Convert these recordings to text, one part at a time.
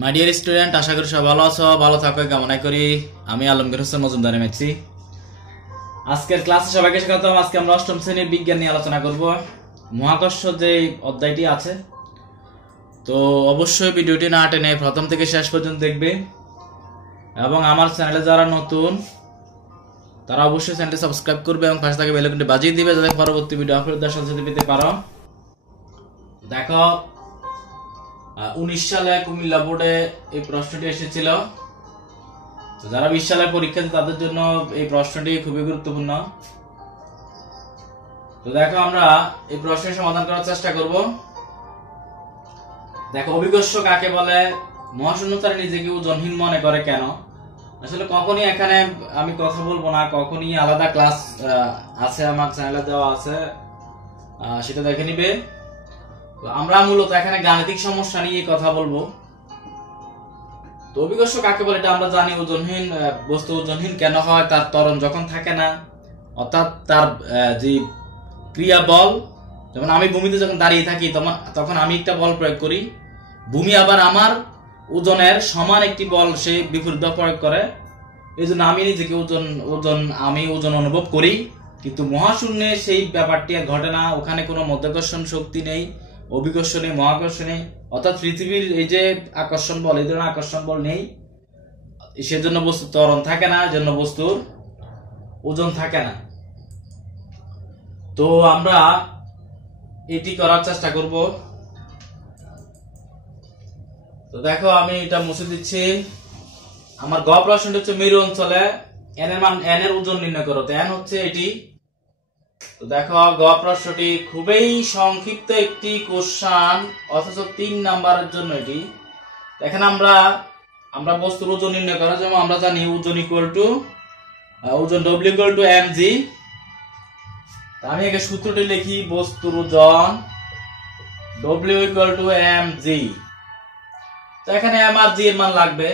My dear student, আশা করি সব ভালো আছো, ভালো থাকো কামনা করি। আমি আলমগীর হোসেন মজুমদার এমএসসি। আজকের ক্লাসে সবাইকে স্বাগতম। আজকে আমরা অষ্টম শ্রেণীর বিজ্ঞান নিয়ে আলোচনা করব। মহাকর্ষ যে অধ্যায়টি আছে, তো অবশ্যই ভিডিওটি না টেনে প্রথম থেকে শেষ পর্যন্ত দেখবে, এবং আমার চ্যানেলে যারা নতুন তারা অবশ্যই চ্যানেলটি সাবস্ক্রাইব করবে এবং পাশে থাকা বেল আইকনটি বাজিয়ে দিবে, যাতে পরবর্তী ভিডিও আপলোড দেওয়ার সাথে সাথে পেতে পারো। দেখো, 19 সালে কুমিল্লা বোর্ডে এই প্রশ্নটি এসেছিল। তো যারা 20 সালে পরীক্ষা দিচ্ছে তাদের জন্য এই প্রশ্নটি খুবই গুরুত্বপূর্ণ। তো দেখো, আমরা এই প্রশ্নের সমাধান করার চেষ্টা করব। দেখো, অভিকর্ষ কাকে বলে? মহাশূন্যতার নিজেকে ওজনহীন মনে করে কেন? আসলে কখনই এখানে আমি কথা বলবো না, কখনই আলাদা ক্লাস আছে, আমার চ্যানেলে দেওয়া আছে, সেটা দেখে নিবে। আমরা মূলত এখানে গাণিতিক সমস্যা নিয়ে কথা বলবো। তো অভিকর্ষ কাকে বলে এটা আমরা জানি। ওজনহীন বস্তু ওজনহীন কেন হয়? তার ত্বরণ যখন থাকে না, অর্থাৎ তার যে ক্রিয়া বল, যেমন আমি ভূমিতে যখন দাঁড়িয়ে থাকি তখন আমি একটা বল প্রয়োগ করি, ভূমি আবার আমার ওজনের সমান একটি বল সে বিপরীত প্রয়োগ করে। এই জন্য আমি নিজেকে আমি ওজন অনুভব করি। কিন্তু মহাশূন্যে সেই ব্যাপারটি ঘটে না। ওখানে কোনো মধ্যাকর্ষণ শক্তি নেই, অভিকর্ষ নেই, মহাকর্ষ নেই, অর্থাৎ পৃথিবীর এই যে আকর্ষণ বল, এই ধরনের আকর্ষণ বল নেই। সেজন্য বস্তুর ত্বরণ থাকে না, জন্য বস্তুর ওজন থাকে না। তো আমরা এটি করার চেষ্টা করব। তো দেখো, আমি এটা মুছে দিচ্ছি। আমার গ প্রশ্নটি হচ্ছে মেরু অঞ্চলে এন এর মান, এন এর ওজন নির্ণয় করো। তো এন হচ্ছে এটি। তো দেখো, গ প্রশ্নটি খুবই সংক্ষিপ্ত একটি কোশ্চান, অথচ 3 নাম্বারের জন্য এটি। এখানে আমরা বস্তুর ওজন নির্ণয় করা, যেমন আমরা জানি ওজন W ইকুয়াল টু mg। আমি একে সূত্রটি লিখি, বস্তুর ওজন W ইকুয়াল টু mg। তো এখানে m আর g এর মান লাগবে।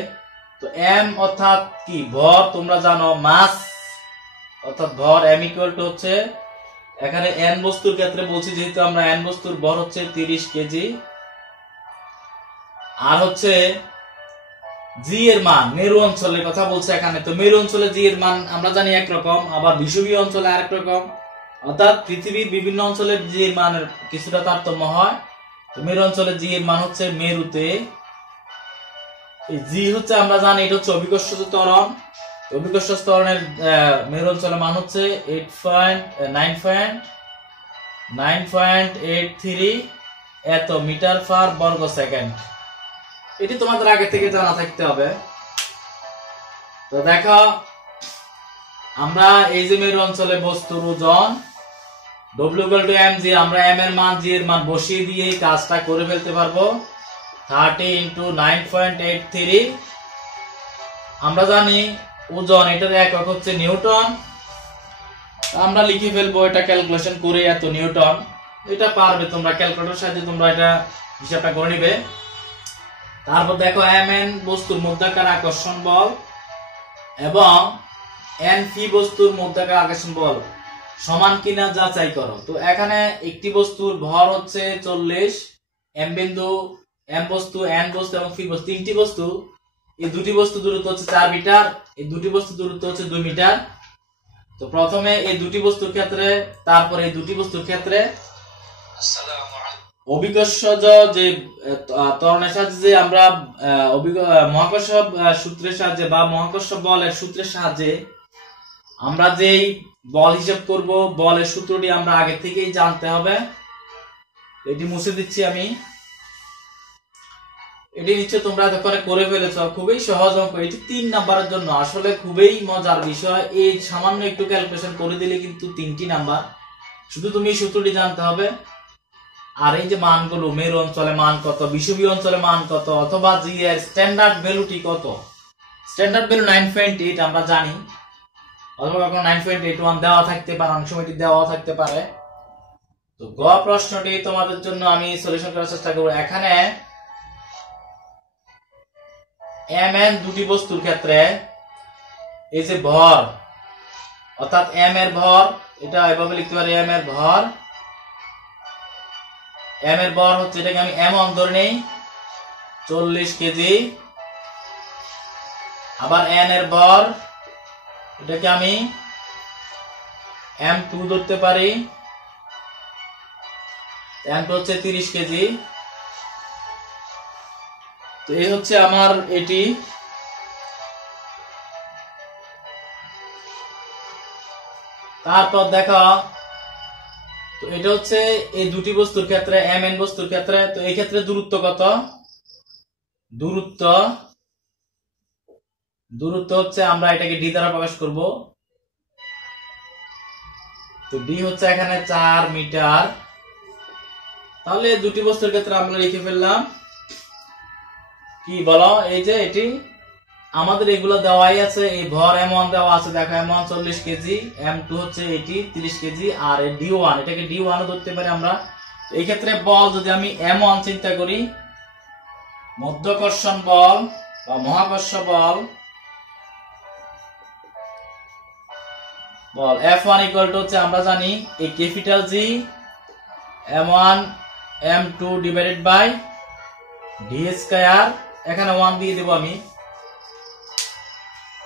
তো m অর্থাৎ কি? ভর। তোমরা জানো মাস অর্থাৎ ভর। m ইকুয়াল টু হচ্ছে, এখানে n বস্তুর ক্ষেত্রে বলছি, যেহেতু আমরা n বস্তুর ভর হচ্ছে 30 কেজি। আর হচ্ছে g এর মান, মেরু অঞ্চলের কথা বলছে এখানে। তো মেরু অঞ্চলে g এর মান আমরা জানি একরকম, আবার বিষুবীয় অঞ্চলে আরেক রকম, অর্থাৎ পৃথিবীর বিভিন্ন অঞ্চলের g এর মানের কিছুটা তারতম্য হয়। তো মেরু অঞ্চলে g এর মান হচ্ছে, মেরুতে এই g হচ্ছে, আমরা জানি এটা হচ্ছে অভিকর্ষ ত্বরণ। অভিকর্ষ ত্বরণের মেরু অঞ্চলের মান হচ্ছে 9.83 এত মিটার পার বর্গ সেকেন্ড। এটি তোমাদের আগে থেকে জানা থাকতে হবে। তো দেখো, আমরা এই যে মেরু অঞ্চলে বস্তুর ওজন W ইকুয়াল টু mg, আমরা m এর মান, g এর মান বসিয়ে দিয়ে এই কাজটা করে ফেলতে পারবো। 30 ইন্টু 9.83। আমরা জানি ওজন, এটার একক হচ্ছে নিউটন। আমরা লিখে ফেলবো এটা ক্যালকুলেশন করে, এত নিউটন। এটা পারবে তোমরা, ক্যালকুলেটরের সাহায্যে তোমরা এটা হিসাবটা করে নিবে। তারপর দেখো, mn বস্তুর মধ্যাকার আকর্ষণ বল এবং np বস্তুর মধ্যাকার আকর্ষণ বল সমান কিনা যাচাই করো। তো এখানে একটি বস্তুর ভর হচ্ছে 40, m বিন্দু, m বস্তু, n বস্তু এবং p বস্তু, তিনটি বস্তু। এই দুটি বস্তু দূরত্ব হচ্ছে 4 মিটার, এই দুটি বস্তু দূরত্ব হচ্ছে 2 মিটার। তো প্রথমে এই দুটি বস্তুর ক্ষেত্রে, তারপরে এই দুটি বস্তুর ক্ষেত্রে অভিকর্ষজ যে ত্বরণের সাহায্যে যে আমরা মহাকর্ষ সূত্রের সাহায্যে বা মহাকর্ষ বলের সূত্রের সাহায্যে আমরা যেই বল হিসাব করব, বলের সূত্রটি আমরা আগে থেকেই জানতে হবে। এটি মুছে দিচ্ছি আমি। এটি নিশ্চয় তোমরা এতক্ষণে করে ফেলেছ, খুবই সহজ অঙ্ক। এটি 3 নাম্বারের জন্য, আসলে খুবই মজার বিষয়। এই সামান্য একটু ক্যালকুলেশন করে দিলে কিন্তু 3টি নাম্বার। শুধু তুমি সূত্রটি জানতে হবে, আর এই যে মানগুলো, মেরু অঞ্চলে মান কত, বিষুবীয় অঞ্চলে মান কত, অথবা জি এর স্ট্যান্ডার্ড ভ্যালুটি কত। স্ট্যান্ডার্ড ভ্যালু 9.8 আমরা জানি, অথবা কখনো 9.81 দেওয়া থাকতে পারে, অনেক সময় এটি দেওয়া থাকতে পারে। তো গ প্রশ্নটি তোমাদের জন্য আমি সলিউশন করার চেষ্টা করব। এখানে mn দুটি বস্তুর ক্ষেত্রে এই যে ভর, অর্থাৎ m এর ভর, এটা এভাবে লিখতে পারি, m এর ভর হচ্ছে, এটাকে আমি m ধরে নেই। 40 কেজি। আবার n এর ভর, এটাকে আমি m2 ধরতে পারি। m2 হচ্ছে 30 কেজি। তো এই হচ্ছে আমার এটি। তারপর দেখো, তো এটা হচ্ছে এই দুটি বস্তুর ক্ষেত্রে, mn বস্তুর ক্ষেত্রে। তো এই ক্ষেত্রে দূরত্ব কত? দূরত্ব হচ্ছে, আমরা এটাকে d দ্বারা প্রকাশ করব। তো d হচ্ছে এখানে 4 মিটার। তাহলে দুটি বস্তুর ক্ষেত্রে আমরা লিখে ফেললাম কি বলো, এই যে এটি আমাদের এগুলো দেওয়াই আছে। এই ভর m1 দেওয়া আছে, দেখো m1 40 কেজি, m2 হচ্ছে এটি 30 কেজি, আর d1 এটাকে d1 ও ধরতে পারি আমরা। এই ক্ষেত্রে বল যদি আমি m1 চিন্তা করি, মধ্যাকর্ষণ বল বা মহাকর্ষ বল, F1 ইকুয়াল টু হচ্ছে, আমরা জানি এই capital G m1 m2 divided by d square, এখানে 1 দিয়ে দেব আমি।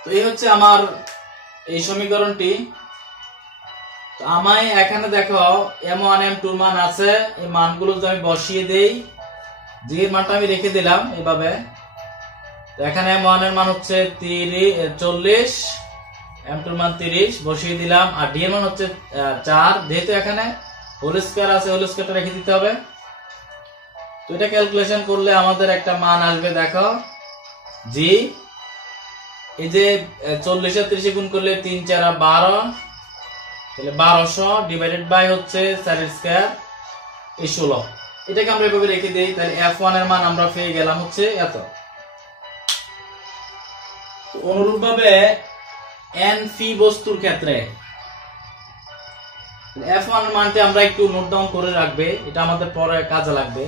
তো এই হচ্ছে আমার এই সমীকরণটি। তো আমায় এখানে দেখো m1 m2 এর মান আছে, এই মানগুলো যদি আমি বসিয়ে দেই, g এর মানটা আমি রেখে দিলাম এভাবে। তো এখানে m1 এর মান হচ্ছে 40, m2 এর মান 30 বসিয়ে দিলাম, আর d এর মান হচ্ছে 4। যেহেতু এখানে হোল স্কয়ার আছে, হোল স্কয়ারটা রেখে দিতে হবে। তো এটা ক্যালকুলেশন করলে আমাদের একটা মান আসবে, দেখো g, এই যে 40 আর 30 গুণ করলে 3 4 12, তাহলে 1200 ডিভাইডেড বাই হচ্ছে 4 স্কয়ার, এই 16। এটাকে আমরা এভাবে রেখে দেই, তাহলে f1 এর মান আমরা পেয়ে গেলাম হচ্ছে এত। অনুরূপভাবে n ফি বস্তুর ক্ষেত্রে f1 এর মানটি আমরা একটু নোট ডাউন করে রাখবে, এটা আমাদের পরে কাজে লাগবে।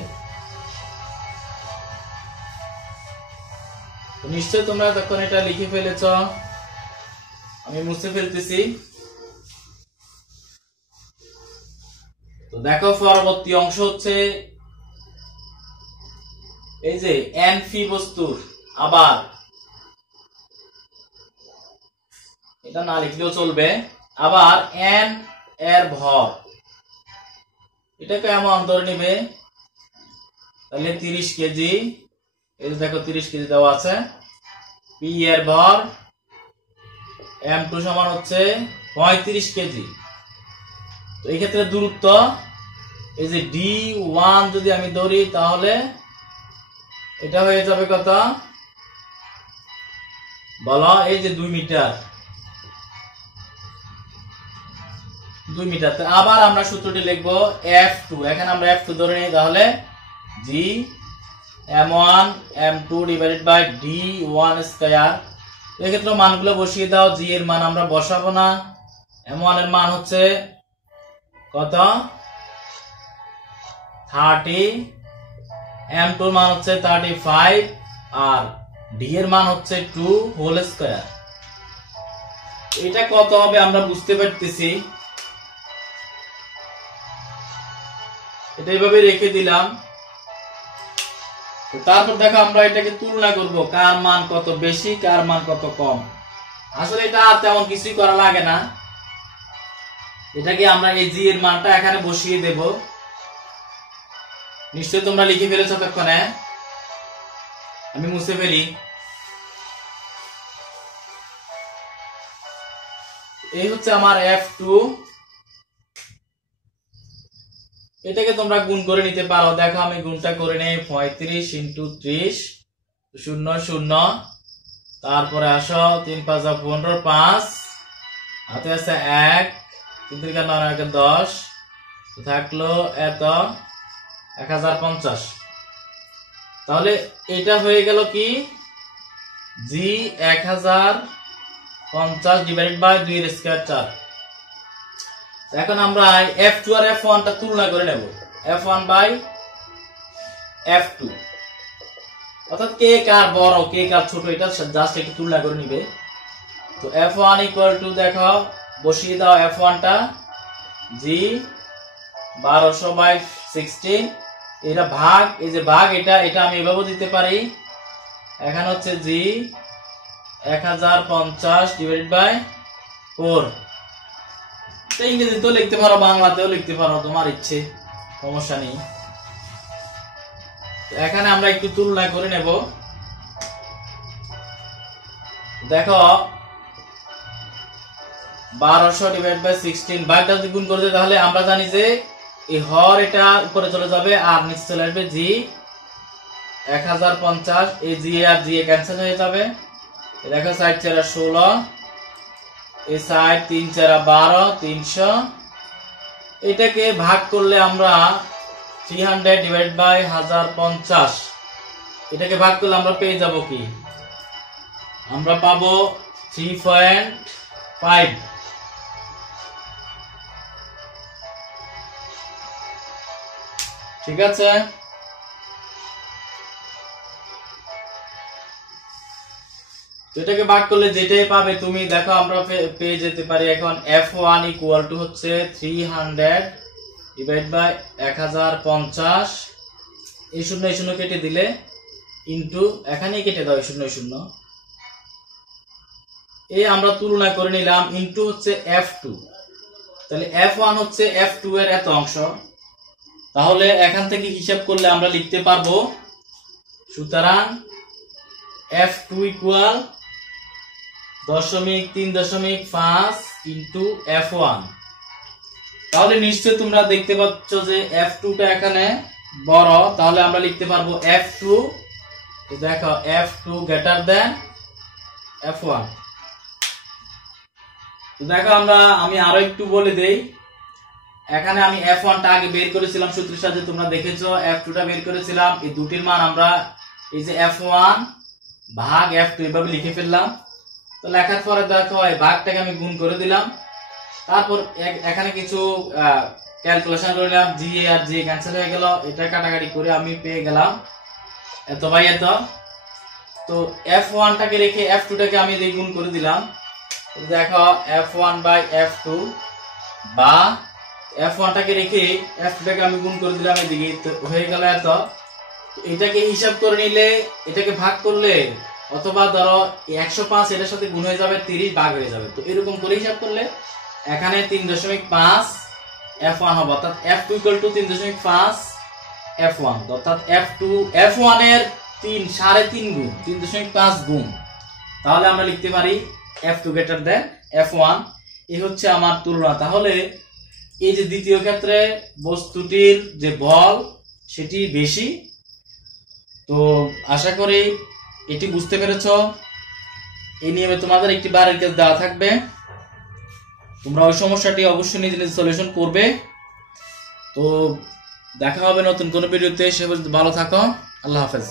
নিশ্চয় তোমরা তখন এটা লিখে ফেলেছ, আমি মুছে ফেলতেছি। তো দেখো পরবর্তী অংশ হচ্ছে এই যে n ফি বস্তুর, আবার এটা না লিখলেও চলবে। আবার n এর ভর, এটাকে এমন ধরে নিবে, তাহলে 30 কেজি, এই যে দেখো 30 কেজি দেওয়া আছে। p এর ভর m2 সমান হচ্ছে 35 কেজি। তো এই ক্ষেত্রে দূরত্ব, এই যে d1 যদি আমি ধরি, তাহলে এটা হয়ে যাবে কত বলো, এই যে 2 মিটার। আবার আমরা সূত্রটি লিখবো f2, এখানে আমরা f2 ধরে নিই, তাহলে g m1 m2 divided by d1 square. এই ক্ষেত্রে মানগুলো বসিয়ে দাও, g এর মান আমরা বসাবো না, m1 এর মান হচ্ছে কত 30, m2 এর মান হচ্ছে 35, আর d এর মান হচ্ছে 2 হোল স্কয়ার। এটা কত হবে আমরা বুঝতে পারতেছি, এটা এইভাবে রেখে দিলাম। তারপর দেখো আমরা এটাকে তুলনা করব, কার মান কত বেশি, কার মান কত কম। আসলে এটা তেমন কিছুই করা লাগে না, এটাকে আমরা এই জি এর মানটা এখানে বসিয়ে দেব। নিশ্চয়ই তোমরা লিখে ফেলেছো ততক্ষণে, আমি মুছে ফেলি। এই হচ্ছে আমার f2, এটাকে তোমরা গুণ করে নিতে পারো। দেখো আমি গুণটা করে নেই, 35 ইন্টু 30 0 0, তারপরে আসো 3 5 15, 5 হাতে আছে 1, 3 3 9 10, থাকলো এত 1050। তাহলে এটা হয়ে গেল কি g 1050 ডিভাইডেড বাই 2 এর স্কয়ার 4। এখন আমরা f2 আর f1 টা তুলনা করে নেব, f1 বাই f2, অর্থাৎ কে কার বড় কে কার ছোট, এটা জাস্ট একটু তুলনা করে নিবে। তো f1 ইকুয়াল টু, দেখো বসিয়ে দাও f1 টা g 1200 বাই 16, এটা ভাগ, এই যে ভাগ, এটা আমি এভাবে দিতে পারি। এখানে হচ্ছে জি 1050 ডিভাইডেড বাই 4। ইংরেজিতেও লিখতে পারো, বাংলাতেও লিখতে পারো, তোমার ইচ্ছে, সমস্যা নেই। এখানে আমরা একটু তুলনা করে নেব। দেখো 1200 ডিভাইড বাই 16, ভাগটা যদি গুণ করে দিই তাহলে আমরা জানি যে এই হর এটা উপরে চলে যাবে আর নিচে চলে আসবে জি 1050। এই জি আর জি ক্যান্সেল হয়ে যাবে। দেখো 4 4 16, এই 4 3 4 12, 300। এটাকে ভাগ করলে আমরা 300 ডিভাইড বাই 1050, এটাকে ভাগ করলে আমরা পেয়ে যাব কি? আমরা পাবো 3.5। ঠিক আছে, এটাকে ভাগ করলে যেটাই পাবে তুমি, দেখো আমরা পেয়ে যেতে পারি এখন f1 ইকুয়াল টু হচ্ছে 300 ডিভাইড বাই 1050। এই শূন্য এই শূন্য কেটে দিলে ইনটু, এখানেই কেটে দাও এই শূন্য এই শূন্য, এই আমরা তুলনা করে নিলাম, ইনটু হচ্ছে f2। তাহলে f1 হচ্ছে f2 এর এত অংশ। তাহলে এখান থেকে হিসাব করলে আমরা লিখতে পারবো, সুতরাং f2 ইকুয়াল 0.3.5 ইনটু f1। তাহলে নিশ্চয় তোমরা দেখতে পাচ্ছ যে f2 টা এখানে বড়, তাহলে আমরা লিখতে পারবো f2। দেখো f2 গ্রেটার দেন f1। দেখো আমি আরো একটু বলে দেই। এখানে আমি f1 টা আগে বের করেছিলাম সূত্রের সাথে, তোমরা দেখেছো f2 টা বের করেছিলাম। এই দুটির মান আমরা এই যে f1 ভাগ f2 এভাবে লিখে ফেললাম। তো লেখার পরে দেখো এই ভাগটাকে আমি গুণ করে দিলাম। তারপর এখানে কিছু ক্যালকুলেশন করলাম, জি আর জি ক্যান্সেল হয়ে গেল, এটা কাটাকাটি করে আমি পেয়ে গেলাম এত বাই এত। তো f1 টাকে রেখে f2 টাকে আমি গুণ করে দিলাম। দেখো f1 বাই f2 বা f1 টাকে রেখে f2 টাকে আমি গুণ করে দিলাম এদিকে, তো হয়ে গেল এত। এটাকে হিসাব করে নিলে, এটাকে ভাগ করলে, অথবা ধরো 105 এটার সাথে গুণ হয়ে যাবে, 30 ভাগ হয়ে যাবে। তো এরকম করে হিসাব করলে এখানে 3.5 f1 হবে, অর্থাৎ f2 ইকুয়াল টু 3.5 f1, অর্থাৎ f1 এর 3.5 গুণ, 3.5 গুণ। তাহলে আমরা লিখতে পারি f2 গ্রেটার দেন f1। এই হচ্ছে আমার তুলনা। তাহলে এই যে দ্বিতীয় ক্ষেত্রে বস্তুটির যে বল সেটি বেশি। তো আশা করি এটি বুঝতে পেরেছো। এই নিয়মে তোমাদের একটি বারের কাজ দেওয়া থাকবে, তোমরা ওই সমস্যাটি অবশ্যই নিজে নিজে সলিউশন করবে। তো দেখা হবে নতুন কোনো ভিডিওতে, সে পর্যন্ত ভালো থাকো, আল্লাহ হাফেজ।